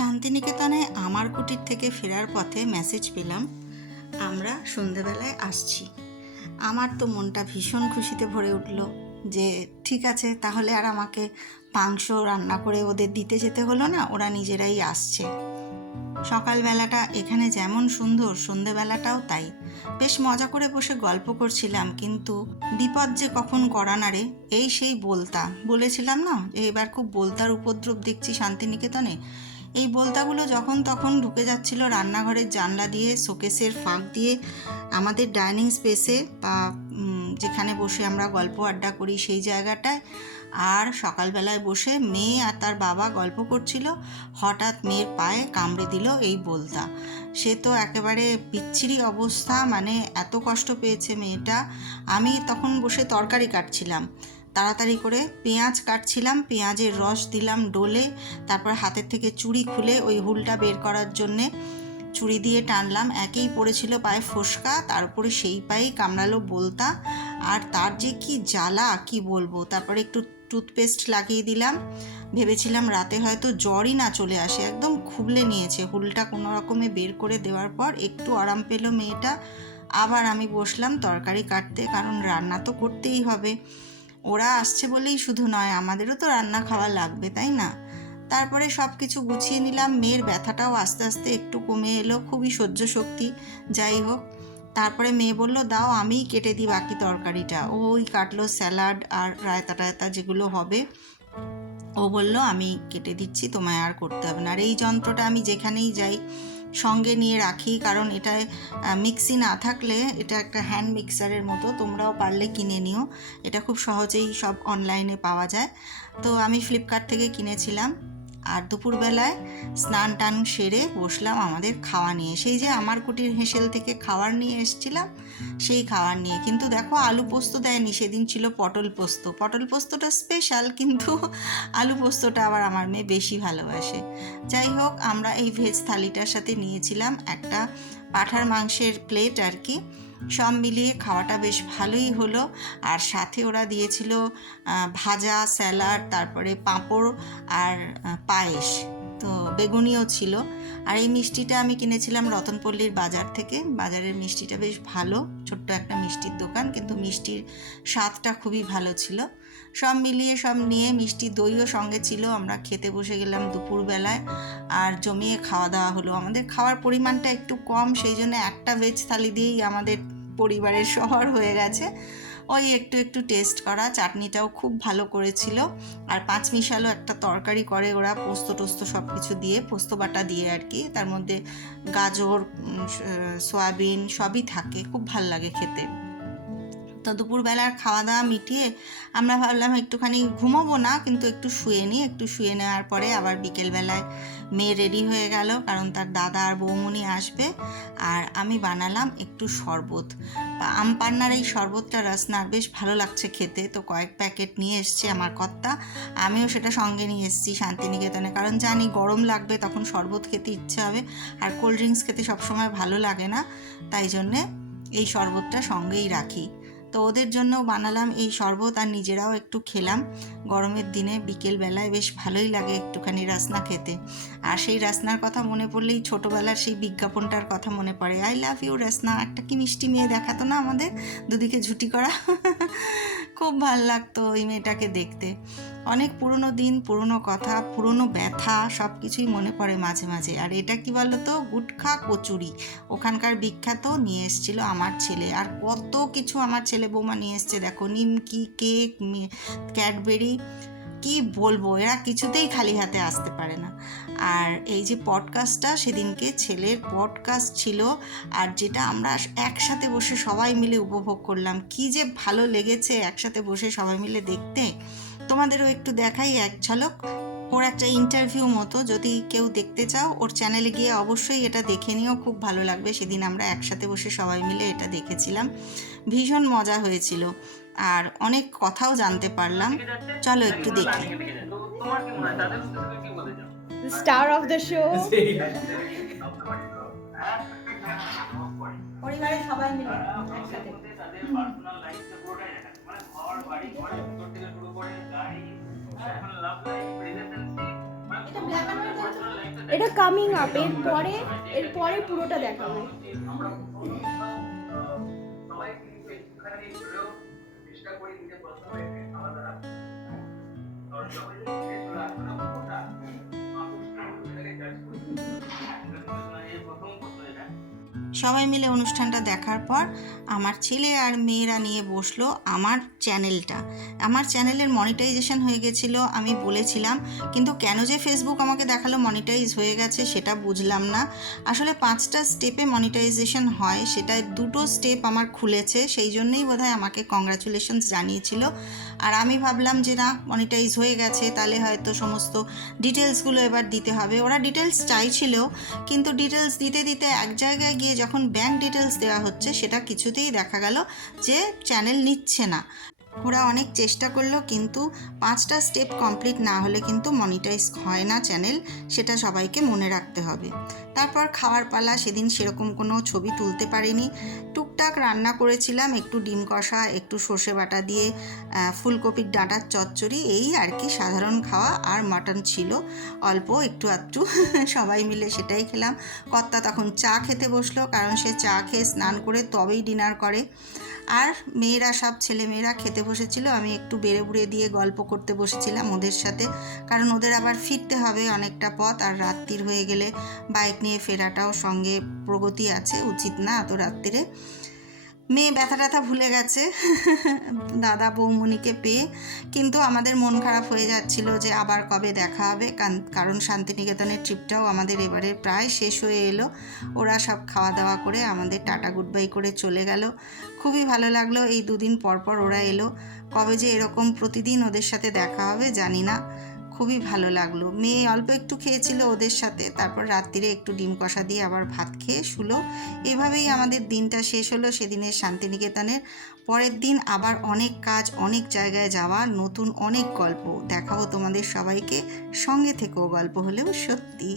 শান্তিনিকেতনে আমার কুটির থেকে ফেরার পথে মেসেজ পেলাম, আমরা সন্ধেবেলায় আসছি। আমার তো মনটা ভীষণ খুশিতে ভরে উঠল যে, ঠিক আছে, তাহলে আর আমাকে মাংস রান্না করে ওদের দিতে যেতে হলো না, ওরা নিজেরাই আসছে। সকালবেলাটা এখানে যেমন সুন্দর, সন্ধেবেলাটাও তাই। বেশ মজা করে বসে গল্প করছিলাম, কিন্তু বিপদ যে কখন করা না রে, এই সেই বলতা। বলেছিলাম না, এবার খুব বলতার উপদ্রব দেখছি শান্তিনিকেতনে এই বলতাগুলো যখন তখন ঢুকে যাচ্ছিল রান্নাঘরের জানলা দিয়ে, শোকেসের ফাঁক দিয়ে। আমাদের ডাইনিং স্পেসে বা যেখানে বসে আমরা গল্প আড্ডা করি সেই জায়গাটায়। আর সকালবেলায় বসে মেয়ে আর তার বাবা গল্প করছিল। হঠাৎ মেয়ের পায়ে কামড়ে দিল এই বলতা। সে তো একেবারে বিচ্ছিরি অবস্থা মানে এত কষ্ট পেয়েছে মেয়েটা। আমি তখন বসে তরকারি কাটছিলাম। তাড়াতাড়ি করে পেঁয়াজ কাটছিলাম, পেঁয়াজের রস দিলাম ডোলে, তারপর হাতের থেকে চুড়ি খুলে ওই হুলটা বের করার জন্যে চুড়ি দিয়ে টানলাম। একেই পড়েছিল পায়ে ফোসকা, তার উপরে সেই পায়েই কামড়ালো বলতা। আর তার যে কি জ্বালা, কি বলব? তারপরে একটু টুথপেস্ট লাগিয়ে দিলাম। ভেবেছিলাম রাতে হয়তো জ্বরই না চলে আসে, একদম খুবলে নিয়েছে। হুলটা কোনো রকমে বের করে দেওয়ার পর একটু আরাম পেল মেয়েটা। আবার আমি বসলাম তরকারি কাটতে, কারণ রান্না তো করতেই হবে। ওরা আসছে বলেই শুধু নয়, আমাদেরও তো রান্না খাওয়া লাগবে, তাই না? তারপরে সব কিছু গুছিয়ে নিলাম, মেয়ের ব্যথাটাও আস্তে আস্তে একটু কমে এলো, খুবই সহ্য শক্তি যাই হোক। তারপরে মেয়ে বলল, দাও, আমিই কেটে দিই বাকি তরকারিটা। ওই কাটলো স্যালাড আর রায়তা টায়তা যেগুলো হবে। ও বলল, আমি কেটে দিচ্ছি, তোমায় আর করতে হবে না। আর এই যন্ত্রটা আমি যেখানেই যাই সঙ্গে নিয়ে রাখি, কারণ এটায় মিক্সি না থাকলে এটা একটা হ্যান্ড মিক্সারের মতো, তোমরাও পারলে কিনে নিও। এটা খুব সহজেই সব অনলাইনে পাওয়া যায়। তো আমি ফ্লিপকার্ট থেকে কিনেছিলাম। আর দুপুরবেলায় স্নান টান সেরে বসলাম আমাদের খাওয়া নিয়ে। সেই যে আমার কুটির হেসেল থেকে খাবার নিয়ে এসেছিলাম, সেই খাওয়ার নিয়ে। কিন্তু দেখো, আলু পোস্ত দেয়নি, সেদিন ছিল পটল পোস্ত। পটল পোস্তটা স্পেশাল কিন্তু আলু পোস্তটা আবার আমার মেয়ে বেশি ভালোবাসে। যাই হোক, আমরা এই ভেজ থালিটার সাথে নিয়েছিলাম একটা পাঠার মাংসের প্লেট আর কি। সব মিলিয়ে খাওয়াটা বেশ ভালোই হলো। আর সাথে ওরা দিয়েছিল ভাজা, স্যালাড, তারপরে পাঁপড় আর পায়েস। তো বেগুনিও ছিল। আর এই মিষ্টিটা আমি কিনেছিলাম রতনপল্লীর বাজার থেকে। বাজারের মিষ্টিটা বেশ ভালো, ছোট্ট একটা মিষ্টির দোকান, কিন্তু মিষ্টির স্বাদটা খুবই ভালো ছিল। সব মিলিয়ে, সব নিয়ে মিষ্টি দইও সঙ্গে ছিল। আমরা খেতে বসে গেলাম দুপুরবেলায় আর জমিয়ে খাওয়া দাওয়া হলো। আমাদের খাওয়ার পরিমাণটা একটু কম, সেই জন্য একটা ভেজ থালি দিয়েই আমাদের পরিবারের শহর হয়ে গেছে। ওই একটু একটু টেস্ট করা, চাটনিটাও খুব ভালো করেছিল। আর পাঁচ মিশালো একটা তরকারি করে ওরা, পোস্ত টোস্ত সব কিছু দিয়ে, পোস্ত বাটা দিয়ে আর কি। তার মধ্যে গাজর সয়াবিন সবই থাকে। খুব ভালো লাগে খেতে। তো দুপুরবেলার খাওয়া দাওয়া মিটিয়ে আমরা ভাবলাম একটুখানি ঘুমাবো না, কিন্তু একটু শুয়ে নিই। একটু শুয়ে নেওয়ার পরে আবার বিকেলবেলায় মেয়ে রেডি হয়ে গেল, কারণ তার দাদা আর বৌমনি আসবে। আর আমি বানালাম একটু শরবত। আম পান্নার এই শরবতটা রসনার বেশ ভালো লাগছে খেতে। তো কয়েক প্যাকেট নিয়ে এসছে আমার কর্তা। আমিও সেটা সঙ্গে নিয়ে এসেছি শান্তিনিকেতনে। কারণ জানি গরম লাগবে, তখন শরবত খেতে ইচ্ছে হবে। আর কোল্ড ড্রিঙ্কস খেতে সবসময় ভালো লাগে না। তাই জন্যে এই শরবতটা সঙ্গেই রাখি। তো ওদের জন্য বানালাম এই শরবত আর নিজেরাও একটু খেলাম। গরমের দিনে বিকেলবেলায় বেশ ভালোই লাগে একটুখানি রাসনা খেতে। আর সেই রাসনার কথা মনে পড়লেই ছোটোবেলার সেই বিজ্ঞাপনটার কথা মনে পড়ে। আই লাভ ইউ রাসনা, একটা কি মিষ্টি মেয়ে দেখাতো না আমাদের? দুদিকে ঝুটি করা। খুব ভালো লাগতো ওই মেয়েটাকে দেখতে। অনেক পুরনো দিন, পুরনো কথা, পুরনো ব্যথা সব কিছুই মনে পড়ে মাঝে মাঝে। আর এটা কি বলো তো গুটখা কচুরি। ওখানকার বিখ্যাত নিয়ে এসেছিল আমার ছেলে। আর কত কিছু আমার ছেলে বৌমা নিয়ে এসছে। দেখো, নিমকি, কেক ক্যাডবেরি, কি বলব? এরা কিছুতেই খালি হাতে আসতে পারে না। আর এই যে পডকাস্টটা, সেদিনকে ছেলের পডকাস্ট ছিল। আর যেটা আমরা একসাথে বসে সবাই মিলে উপভোগ করলাম। কি যে ভালো লেগেছে একসাথে বসে সবাই মিলে দেখতে। তোমাদেরও একটু দেখাই এক ঝলক। ওর একটা ইন্টারভিউ মতো যদি কেউ দেখতে চাও ওর চ্যানেলে গিয়ে অবশ্যই এটা দেখে নিও খুব ভালো লাগবে। সেদিন আমরা একসাথে বসে সবাই মিলে এটা দেখেছিলাম। ভীষণ মজা হয়েছিল। আর অনেক কথাও জানতে পারলাম। চলো একটু দেখি। তোমার কি মনে হয় তাদের উদ্দেশ্যে তুমি কি এটা এটা কামিং আপ এর পরে এর পরে পুরোটা দেখাবে। সবাই মিলে অনুষ্ঠানটা দেখার পর আমার ছেলে আর মেয়েরা নিয়ে বসল আমার চ্যানেলটা। আমার চ্যানেলের মনিটাইজেশন হয়ে গেছিল, আমি বলেছিলাম, কিন্তু কেন যে ফেসবুক আমাকে দেখাল, মনিটাইজ হয়ে গেছে সেটা বুঝলাম না। আসলে পাঁচটা স্টেপে মনিটাইজেশন হয় সেটা দুটো স্টেপ আমার খুলেছে, সেই জন্যই বোধহয় আমাকে কংগ্রাচুলেশনস জানিয়েছিল। আর আমি ভাবলাম যে না, মনিটাইজ হয়ে গেছে, তাহলে হয়তো সমস্ত ডিটেলসগুলো এবার দিতে হবে। ওরা ডিটেলস চাইছিল, কিন্তু ডিটেলস দিতে দিতে এক জায়গায় গিয়ে যখন ব্যাংক ডিটেলস দেওয়া হচ্ছে, সেটা দেখা গেল যে চ্যানেল নিচ্ছে না। ওরা অনেক চেষ্টা করল, কিন্তু পাঁচটা স্টেপ কমপ্লিট না হলে কিন্তু মনিটাইজ হয় না চ্যানেল, সেটা সবাইকে মনে রাখতে হবে। তারপর খাওয়ার পালা, সেদিন সেরকম কোনো ছবি তুলতে পারিনি। টুকটাক রান্না করেছিলাম, একটু ডিম কষা, একটু সর্ষে বাটা দিয়ে ফুলকপির ডাঁটার চচ্চড়ি, এই আর কি সাধারণ খাওয়া আর মাটন ছিল। অল্প একটু আধটু, সবাই মিলে সেটাই খেলাম। কর্তা তখন চা খেতে বসল, কারণ সে চা খেয়ে স্নান করে তবেই ডিনার করে। আর মেয়েরা সব ছেলেমেয়েরা খেতে বসেছিল। আমি একটু বেড়ে বুড়ে দিয়ে গল্প করতে বসেছিলাম ওদের সাথে। কারণ ওদের আবার ফিরতে হবে অনেকটা পথ। আর রাত্রির হয়ে গেলে বাইক নিয়ে ফেরাটাও সঙ্গে প্রগতি আছে, উচিত না এত রাত্রিরে মেয়ে ব্যথা ট্যাথা ভুলে গেছে। দাদা বৌমণিকে পেয়ে। কিন্তু আমাদের মন খারাপ হয়ে যাচ্ছিল যে আবার কবে দেখা হবে। কারণ শান্তিনিকেতনের ট্রিপটাও আমাদের এবারে প্রায় শেষ হয়ে এলো। ওরা সব খাওয়া দাওয়া করে আমাদের টাটা গুড বাই করে চলে গেল। খুবই ভালো লাগল। এই দুদিন পর পর ওরা এলো। কবে যে এরকম প্রতিদিন ওদের সাথে দেখা হবে জানি না। খুবই ভালো লাগল। মেয়ে অল্প একটু খেয়েছিল ওদের সাথে, তারপর রাত্রিরে একটু ডিম কষা দিয়ে আবার ভাত খেয়ে শুলো। এভাবেই আমাদের দিনটা শেষ হলো সেদিনের শান্তিনিকেতনের। পরের দিন আবার অনেক কাজ, অনেক জায়গায় যাওয়া, নতুন অনেক গল্প। দেখাবো তোমাদের সবাইকে। সঙ্গে থেকেও গল্প হলেও সত্যি।